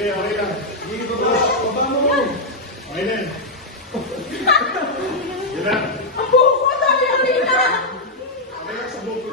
Sige, okay lang. Sige, baba mo. Okay na. Yan na. Ang buhok ko, sabi ang Rina! Okay lang sa buko.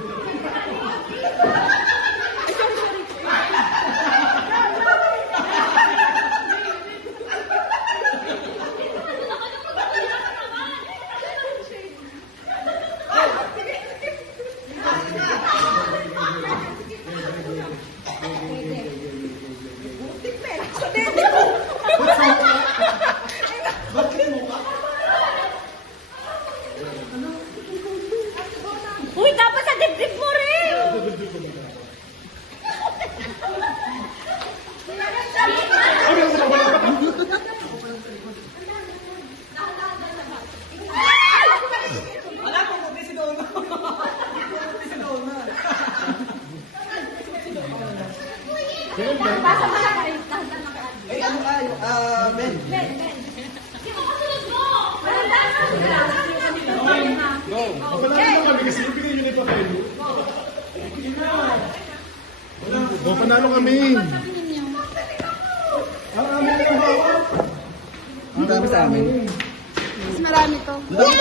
Uy, dapat sa dibdib mo rin! Wala po, puti si Dona. Puti si Dona. Basa mo lang rin. Eh, ano kayo? Ben. Ben. Sino kasunod mo? Wala na. Go. Panalo kami kasi yung pinili nito kayo. Go, panalo kami. Ang amin yung hawak. Ang dami sa amin. Mas marami to. Ang dami